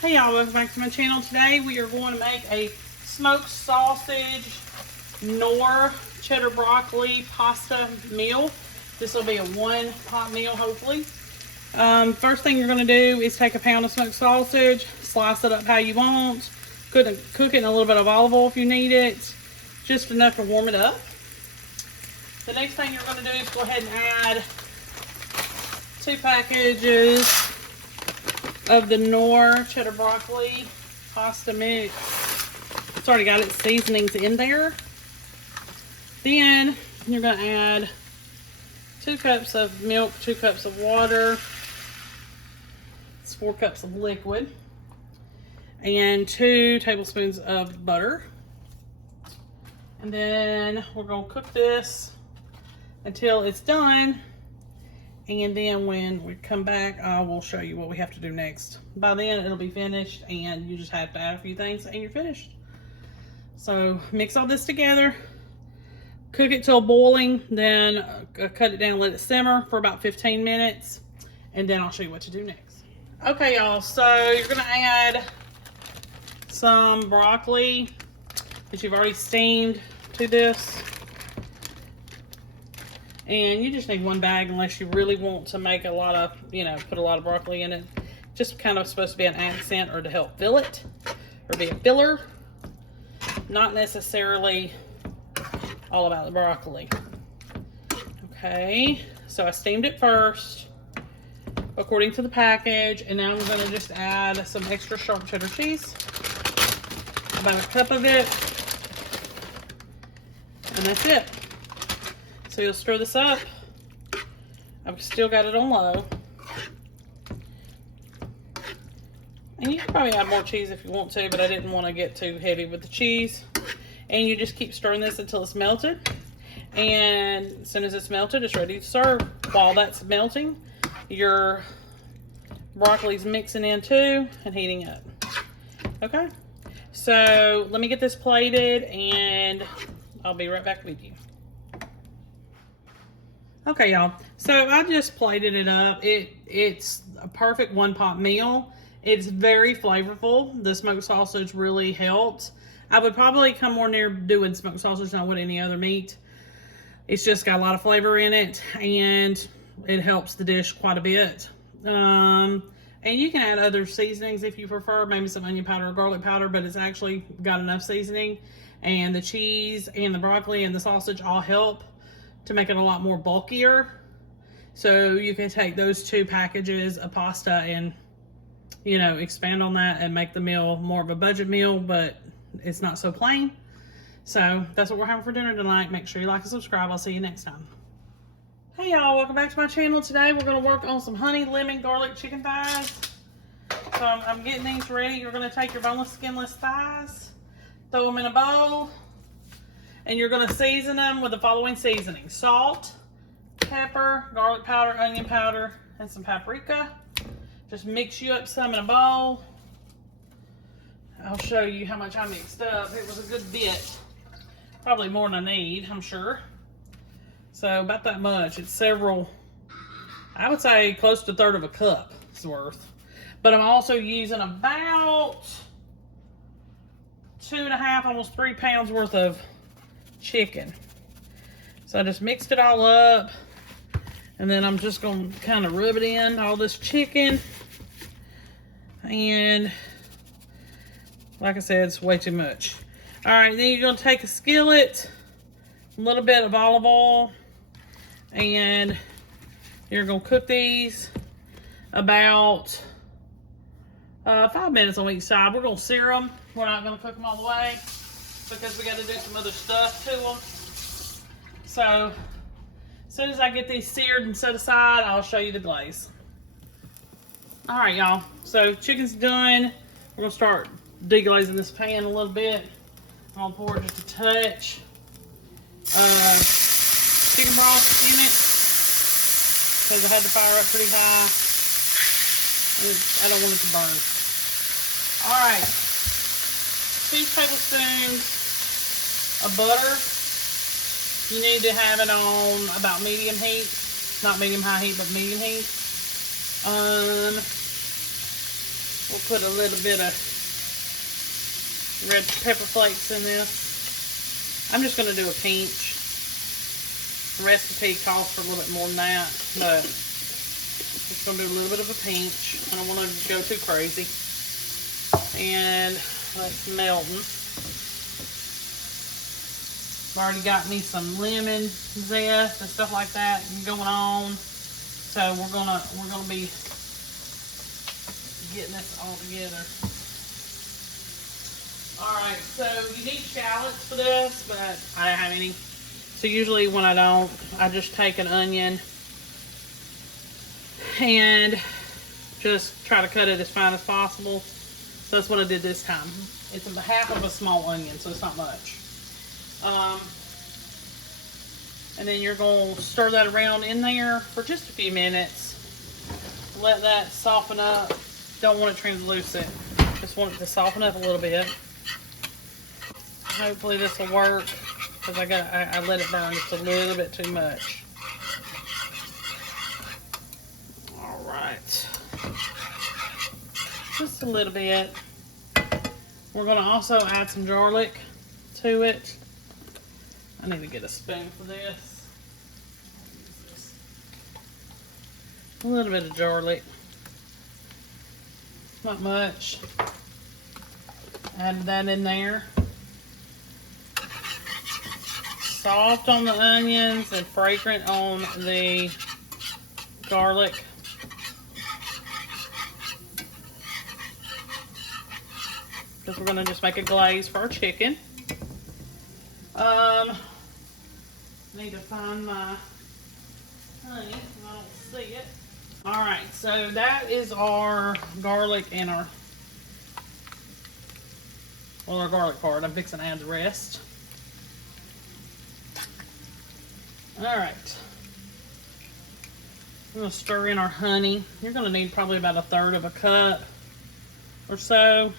Hey y'all, welcome back to my channel. Today we are going to make a smoked sausage Knorr cheddar broccoli pasta meal. This will be a one pot meal hopefully. First thing you're going to do is take a pound of smoked sausage, slice it up how you want, cook it in a little bit of olive oil if you need it, just enough to warm it up. The next thing you're going to do is go ahead and add 2 packages of the Knorr cheddar broccoli pasta mix. It's already got its seasonings in there. Then you're going to add 2 cups of milk, 2 cups of water. It's 4 cups of liquid. And 2 tablespoons of butter. And then we're going to cook this until it's done. And then when we come back, I will show you what we have to do next. By then, it'll be finished, and you just have to add a few things, and you're finished. So, mix all this together. Cook it till boiling, then cut it down and let it simmer for about 15 minutes. And then I'll show you what to do next. Okay, y'all, so you're going to add some broccoli that you've already steamed to this. And you just need 1 bag unless you really want to make a lot of, put a lot of broccoli in it. Just kind of supposed to be an accent or to help fill it or be a filler. Not necessarily all about the broccoli. Okay, so I steamed it first according to the package. And now I'm going to just add some extra sharp cheddar cheese. About a cup of it. And that's it. So you'll stir this up. I've still got it on low. And you can probably add more cheese if you want to, but I didn't want to get too heavy with the cheese. And you just keep stirring this until it's melted. And as soon as it's melted, it's ready to serve. While that's melting, your broccoli's mixing in too and heating up. Okay? So let me get this plated and I'll be right back with you. Okay, y'all, so I just plated it up. It's a perfect 1-pot meal. It's very flavorful. The smoked sausage really helped. I would probably come more near doing smoked sausage than I would any other meat. It's just got a lot of flavor in it, and it helps the dish quite a bit. And you can add other seasonings if you prefer, maybe some onion powder or garlic powder, but it's actually got enough seasoning. And the cheese and the broccoli and the sausage all help to make it a lot more bulkier. So you can take those 2 packages of pasta and, expand on that and make the meal more of a budget meal, but it's not so plain. So that's what we're having for dinner tonight. Make sure you like and subscribe. I'll see you next time. Hey y'all, welcome back to my channel. Today we're going to work on some honey lemon garlic chicken thighs. So I'm getting these ready. You're going to take your boneless, skinless thighs, throw them in a bowl. And you're going to season them with the following seasoning: salt, pepper, garlic powder, onion powder, and some paprika. Just mix you up some in a bowl. I'll show you how much I mixed up. It was a good bit. Probably more than I need, I'm sure. So about that much. It's several, I would say close to 1/3 of a cup worth. But I'm also using about 2.5, almost 3 pounds worth of chicken. So I just mixed it all up, and then I'm just going to kind of rub it in, all this chicken. And like I said, it's way too much. All right, then you're going to take a skillet, a little bit of olive oil, and you're going to cook these about 5 minutes on each side. We're going to sear them. We're not going to cook them all the way, because we got to do some other stuff to them. So as soon as I get these seared and set aside, I'll show you the glaze. All right, y'all, so chicken's done. We're gonna start deglazing this pan a little bit. I'm gonna pour it just a touch chicken broth in it, because I had the fire up pretty high and I don't want it to burn. All right, 2 tablespoons of butter. You need to have it on about medium heat, not medium high heat, but medium heat. We'll put a little bit of red pepper flakes in this. I'm just going to do a pinch. The recipe calls for a little bit more than that, but just going to do a little bit of a pinch. I don't want to go too crazy. And that's melting. I've already got me some lemon zest and stuff like that going on. So we're gonna be getting this all together. Alright, so you need shallots for this, but I don't have any. So usually when I don't, I just take an onion and just try to cut it as fine as possible. So that's what I did this time. It's a half of a small onion, so it's not much. And then you're going to stir that around in there for just a few minutes. Let that soften up. Don't want it translucent. Just want it to soften up a little bit. Hopefully this will work, because I let it burn just a little bit too much. All right. Just a little bit. We're going to also add some garlic to it. I need to get a spoon for this. A little bit of garlic. Not much. Add that in there. Soft on the onions and fragrant on the garlic. Because we're going to just make a glaze for our chicken. Need to find my honey. I don't see it. Alright, so that is our garlic and our garlic part. I'm fixing to add the rest. Alright. I'm going to stir in our honey. You're going to need probably about 1/3 of a cup or so.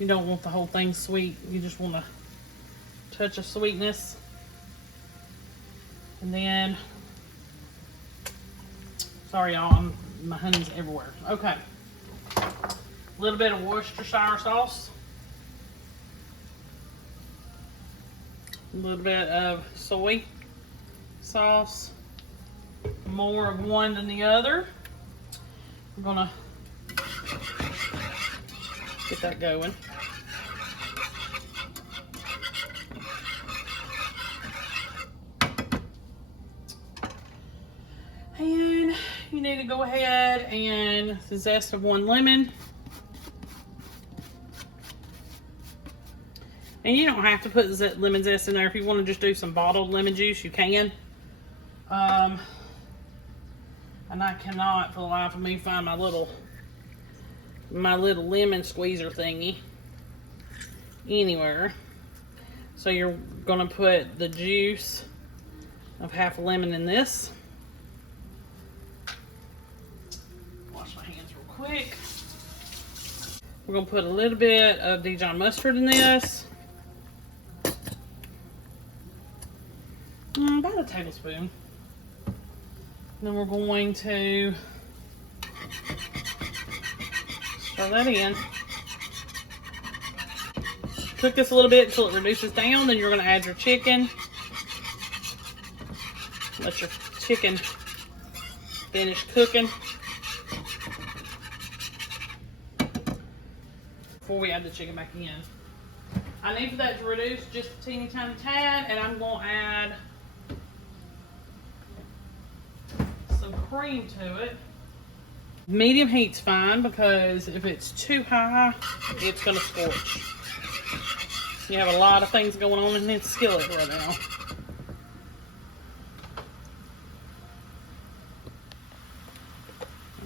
You don't want the whole thing sweet. You just want a touch of sweetness. And then, sorry y'all, my honey's everywhere. Okay. A little bit of Worcestershire sauce. A little bit of soy sauce. More of one than the other. I'm gonna get that going. And you need to go ahead and the zest of 1 lemon. And you don't have to put lemon zest in there. If you want to just do some bottled lemon juice, you can. And I cannot, for the life of me, find my little lemon squeezer thingy anywhere. So you're gonna put the juice of half a lemon in this. Wash my hands real quick. We're gonna put a little bit of Dijon mustard in this. About a tablespoon. Then we're going to stir that in. Cook this a little bit until it reduces down. Then you're going to add your chicken. Let your chicken finish cooking before we add the chicken back in. I need for that to reduce just a teeny tiny tad, and I'm going to add some cream to it. Medium heat's fine, because if it's too high, it's going to scorch. You have a lot of things going on in this skillet right now.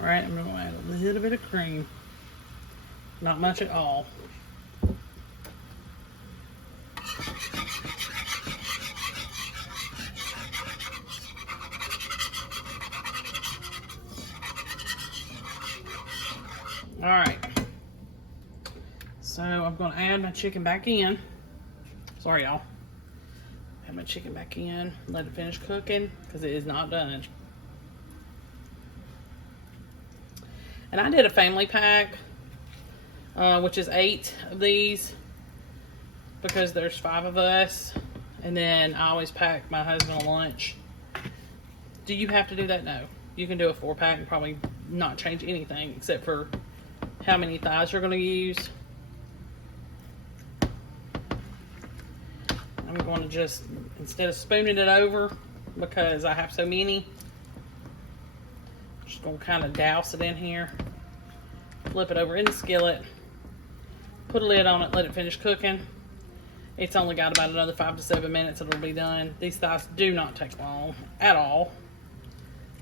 Alright, I'm going to add a little bit of cream. Not much at all. Alright, so I'm going to add my chicken back in. Sorry, y'all. Add my chicken back in, let it finish cooking, because it is not done. And I did a family pack, which is 8 of these, because there's 5 of us. And then I always pack my husband a lunch. Do you have to do that? No. You can do a 4-pack and probably not change anything except for how many thighs you're going to use. I'm going to just, instead of spooning it over, because I have so many, just going to kind of douse it in here. Flip it over in the skillet. Put a lid on it, let it finish cooking. It's only got about another 5 to 7 minutes, it'll be done. These thighs do not take long at all.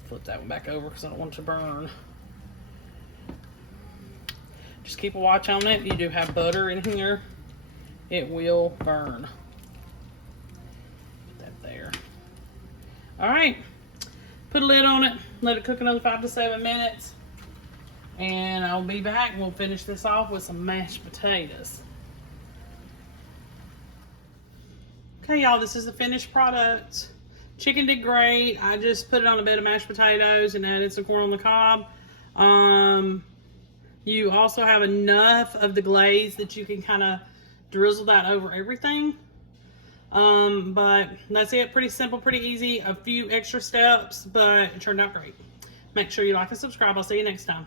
Flip that one back over because I don't want it to burn. Just keep a watch on it. You do have butter in here. It will burn. Put that there. Alright. Put a lid on it. Let it cook another 5 to 7 minutes. And I'll be back and we'll finish this off with some mashed potatoes. Okay, y'all, this is the finished product. Chicken did great. I just put it on a bed of mashed potatoes and added some corn on the cob. You also have enough of the glaze that you can kind of drizzle that over everything. But that's it. Pretty simple, pretty easy. A few extra steps, but it turned out great. Make sure you like and subscribe. I'll see you next time.